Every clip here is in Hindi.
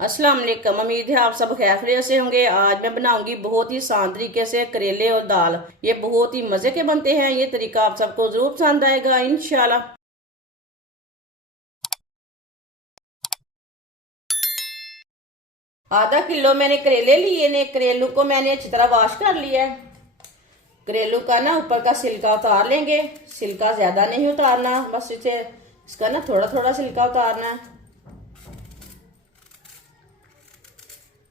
अस्सलाम वालेकुम। उम्मीद है आप सब खैरियत से होंगे। आज मैं बनाऊंगी बहुत ही आसान तरीके से करेले और दाल। ये बहुत ही मजे के बनते हैं। ये तरीका आप सबको जरूर पसंद आएगा इंशाल्लाह। आधा किलो मैंने करेले लिए ने। करेलू को मैंने अच्छी तरह वॉश कर लिया है। करेलू का ना ऊपर का छिलका उतार लेंगे। छिलका ज्यादा नहीं उतारना, बस इसे इसका ना थोड़ा थोड़ा छिलका उतारना है।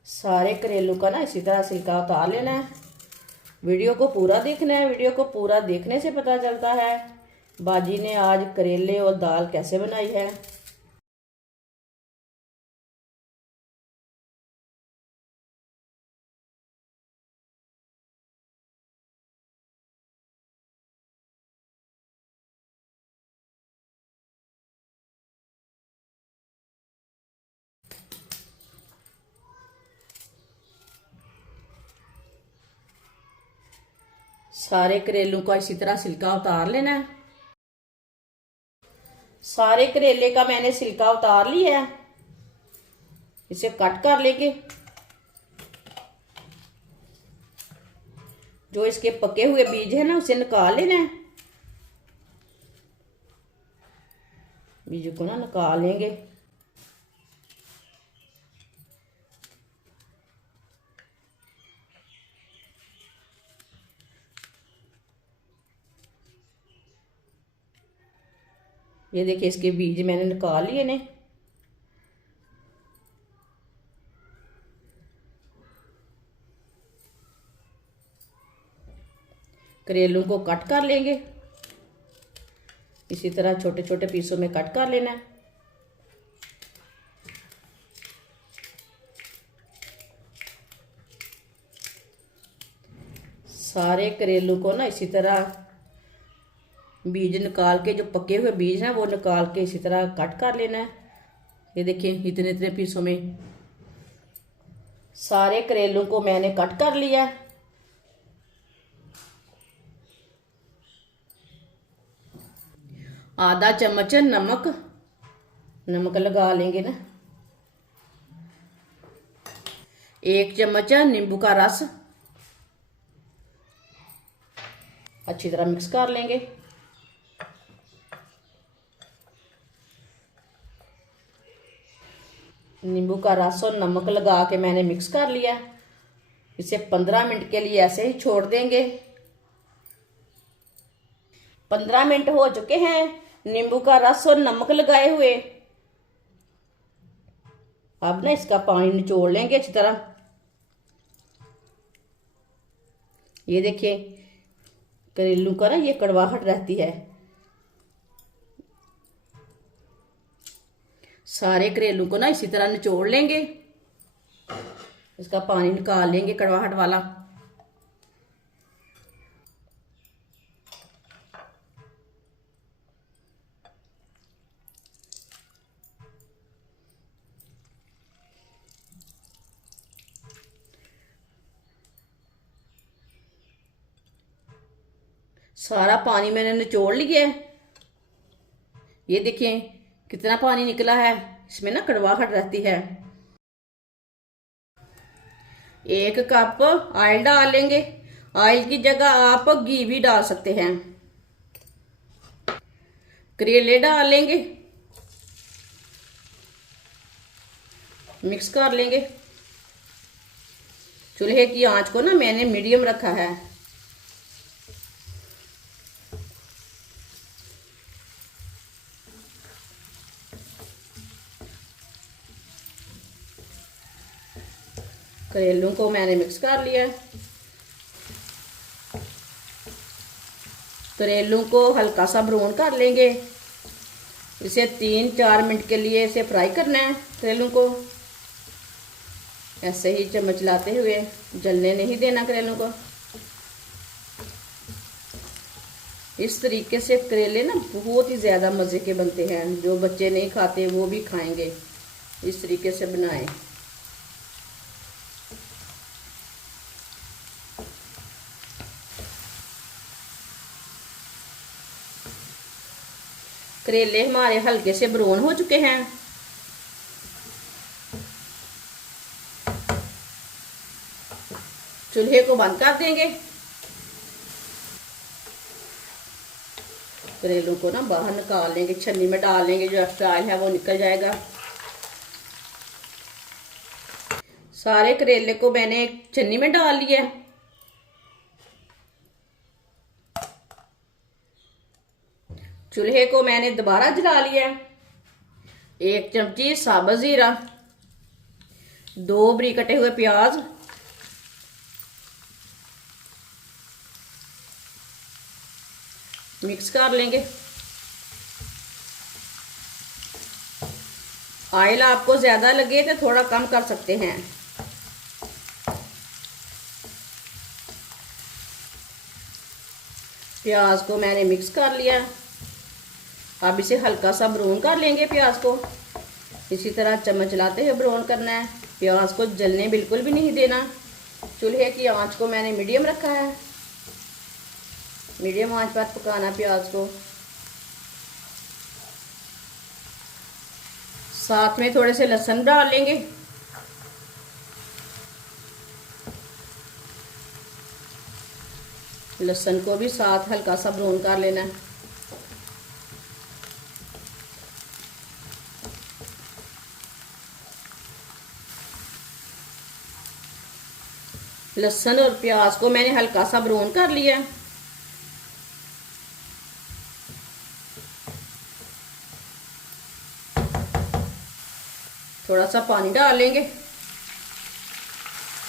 सारे करेलू का ना इसी तरह छिलका उतार लेना है। वीडियो को पूरा देखना है। वीडियो को पूरा देखने से पता चलता है बाजी ने आज करेले और दाल कैसे बनाई है। सारे करेलों का इसी तरह छिलका उतार लेना है। सारे करेले का मैंने छिलका उतार लिया है। इसे कट कर लेंगे। जो इसके पके हुए बीज है ना उसे निकाल लेना है। बीज को ना निकाल लेंगे। ये देखिए इसके बीज मैंने निकाल लिए ने। करेलों को कट कर लेंगे। इसी तरह छोटे छोटे पीसों में कट कर लेना है। सारे करेलों को ना इसी तरह बीज निकाल के, जो पके हुए बीज हैं वो निकाल के इसी तरह कट कर लेना है। ये देखिए इतने इतने पीसों में सारे करेलों को मैंने कट कर लिया है। आधा चम्मच नमक नमक लगा लेंगे ना। 1 चम्मच नींबू का रस अच्छी तरह मिक्स कर लेंगे। नींबू का रस और नमक लगा के मैंने मिक्स कर लिया। इसे 15 मिनट के लिए ऐसे ही छोड़ देंगे। 15 मिनट हो चुके हैं नींबू का रस और नमक लगाए हुए। अब ना इसका पानी निचोड़ लेंगे अच्छी तरह। ये देखिए करेलू का ना ये कड़वाहट रहती है। सारे करेलू को ना इसी तरह निचोड़ लेंगे। इसका पानी निकाल लेंगे कड़वाहट वाला। सारा पानी मैंने निचोड़ लिया है। ये देखिए कितना पानी निकला है। इसमें ना कड़वाहट रहती है। 1 कप ऑयल डाल लेंगे। ऑयल की जगह आप घी भी डाल सकते हैं। करेले डाल लेंगे, मिक्स कर लेंगे। चूल्हे की आंच को ना मैंने मीडियम रखा है। करेलों को मैंने मिक्स कर लिया है। करेलों को हल्का सा ब्राउन कर लेंगे। इसे 3-4 मिनट के लिए इसे फ्राई करना है। करेलों को ऐसे ही चम्मच लाते हुए, जलने नहीं देना करेलों को। इस तरीके से करेले ना बहुत ही ज़्यादा मज़े के बनते हैं। जो बच्चे नहीं खाते वो भी खाएंगे। इस तरीके से बनाएं। करेले हमारे हल्के से ब्राउन हो चुके हैं। चूल्हे को बंद कर देंगे। करेलों को ना बाहर निकाल लेंगे, छन्नी में डाल लेंगे, जो एक्स्ट्रा ऑयल है वो निकल जाएगा। सारे करेले को मैंने एक छन्नी में डाल लिया। चूल्हे को मैंने दोबारा जला लिया। 1 चमची साबुत जीरा, 2 बारीक कटे हुए प्याज, मिक्स कर लेंगे। ऑयल आपको ज्यादा लगे तो थोड़ा कम कर सकते हैं। प्याज को मैंने मिक्स कर लिया। अब इसे हल्का सा ब्राउन कर लेंगे। प्याज को इसी तरह चम्मच चलाते हुए ब्राउन करना है। प्याज को जलने बिल्कुल भी नहीं देना। चूल्हे की आंच को मैंने मीडियम रखा है। मीडियम आंच पर पकाना प्याज को। साथ में थोड़े से लहसुन डाल लेंगे। लहसुन को भी साथ हल्का सा ब्राउन कर लेना है। लहसुन और प्याज को मैंने हल्का सा ब्राउन कर लिया। थोड़ा सा पानी डाल लेंगे,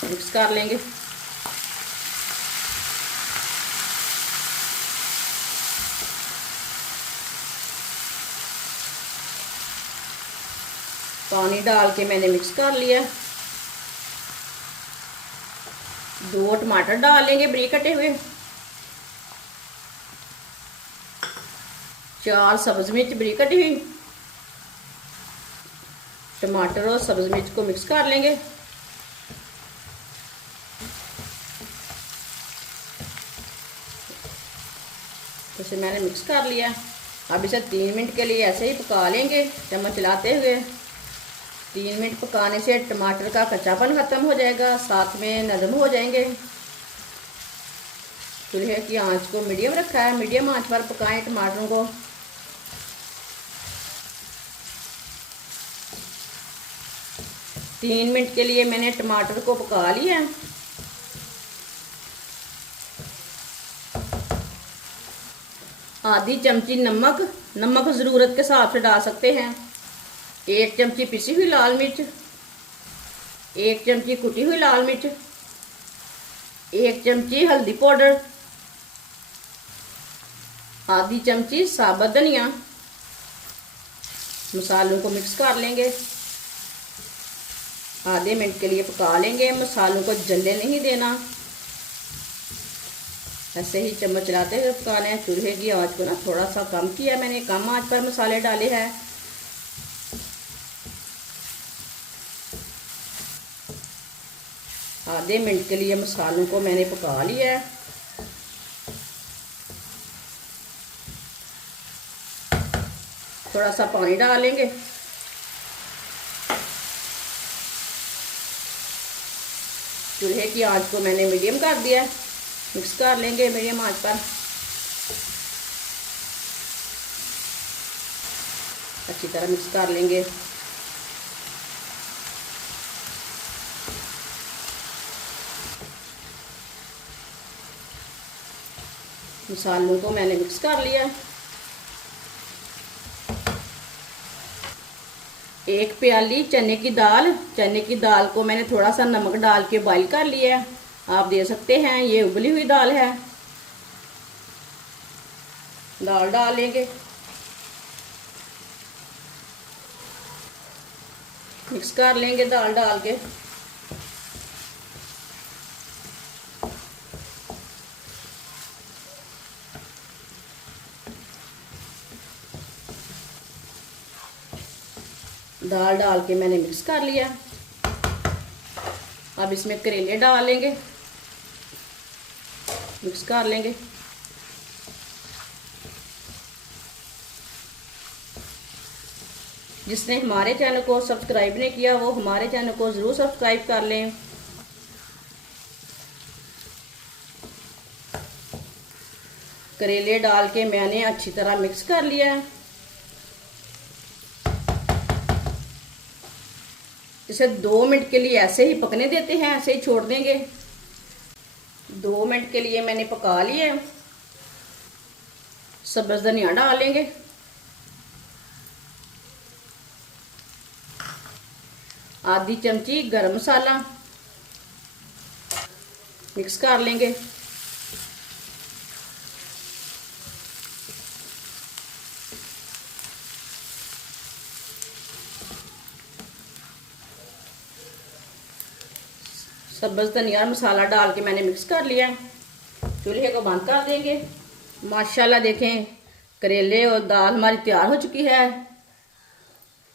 मिक्स कर लेंगे। पानी डाल के मैंने मिक्स कर लिया। 2 टमाटर डाल लेंगे बारीक कटे हुए। 4 सब्ज मिर्च बारीक कटी हुई। टमाटर और सब्ज मिर्च को मिक्स कर लेंगे। इसे मैंने मिक्स कर लिया। अब इसे 3 मिनट के लिए ऐसे ही पका लेंगे चम्मच चलाते हुए। 3 मिनट पकाने से टमाटर का कच्चापन खत्म हो जाएगा, साथ में नरम हो जाएंगे। चूल्हे की आंच को मीडियम रखा है। मीडियम आंच पर पकाएं टमाटरों को। तीन मिनट के लिए मैंने टमाटर को पका लिया। आधी चमची नमक, नमक ज़रूरत के हिसाब से डाल सकते हैं। 1 चमची पिसी हुई लाल मिर्च, 1 चमची कुटी हुई लाल मिर्च, 1 चमची हल्दी पाउडर, आधी चमची साबुत धनिया। मसालों को मिक्स कर लेंगे। आधे मिनट के लिए पका लेंगे। मसालों को जलने नहीं देना, ऐसे ही चम्मच चलाते हुए पकाना है। चूल्हे की आंच को ना थोड़ा सा कम किया मैंने, कम आंच पर मसाले डाले हैं। आधे मिनट के लिए मसालों को मैंने पका लिया है। थोड़ा सा पानी डाल लेंगे। चूल्हे की आंच को मैंने मीडियम कर दिया। मिक्स कर लेंगे मीडियम आंच पर। अच्छी तरह मिक्स कर लेंगे। मसालों को मैंने मिक्स कर लिया। 1 प्याली चने की दाल, चने की दाल को मैंने थोड़ा सा नमक डाल के बॉईल कर लिया है। आप दे सकते हैं, ये उबली हुई दाल है। दाल डाल लेंगे, मिक्स कर लेंगे दाल डाल के। दाल डाल के मैंने मिक्स कर लिया। अब इसमें करेले डाल लेंगे, मिक्स कर लेंगे। जिसने हमारे चैनल को सब्सक्राइब नहीं किया वो हमारे चैनल को ज़रूर सब्सक्राइब कर लें। करेले डाल के मैंने अच्छी तरह मिक्स कर लिया है। इसे 2 मिनट के लिए ऐसे ही पकने देते हैं, ऐसे ही छोड़ देंगे। 2 मिनट के लिए मैंने पका लिए। सब्ज़ धनिया डालेंगे, आधी चमची गरम मसाला, मिक्स कर लेंगे। सब्ज़ धनिया और मसाला डाल के मैंने मिक्स कर लिया। चूल्हे को बंद कर देंगे। माशाल्लाह देखें करेले और दाल हमारी तैयार हो चुकी है।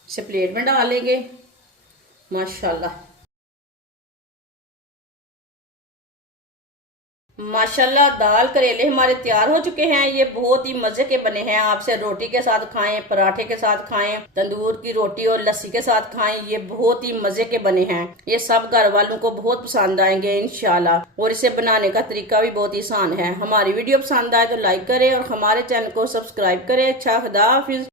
इसे प्लेट में डाल लेंगे। माशाल्लाह माशाल्लाह दाल करेले हमारे तैयार हो चुके हैं। ये बहुत ही मजे के बने हैं। आपसे रोटी के साथ खाएं, पराठे के साथ खाएं, तंदूर की रोटी और लस्सी के साथ खाएं। ये बहुत ही मजे के बने हैं। ये सब घर वालों को बहुत पसंद आएंगे इंशाल्लाह। और इसे बनाने का तरीका भी बहुत ही आसान है। हमारी वीडियो पसंद आए तो लाइक करें और हमारे चैनल को सब्सक्राइब करें। अच्छा, खुदा हाफिज।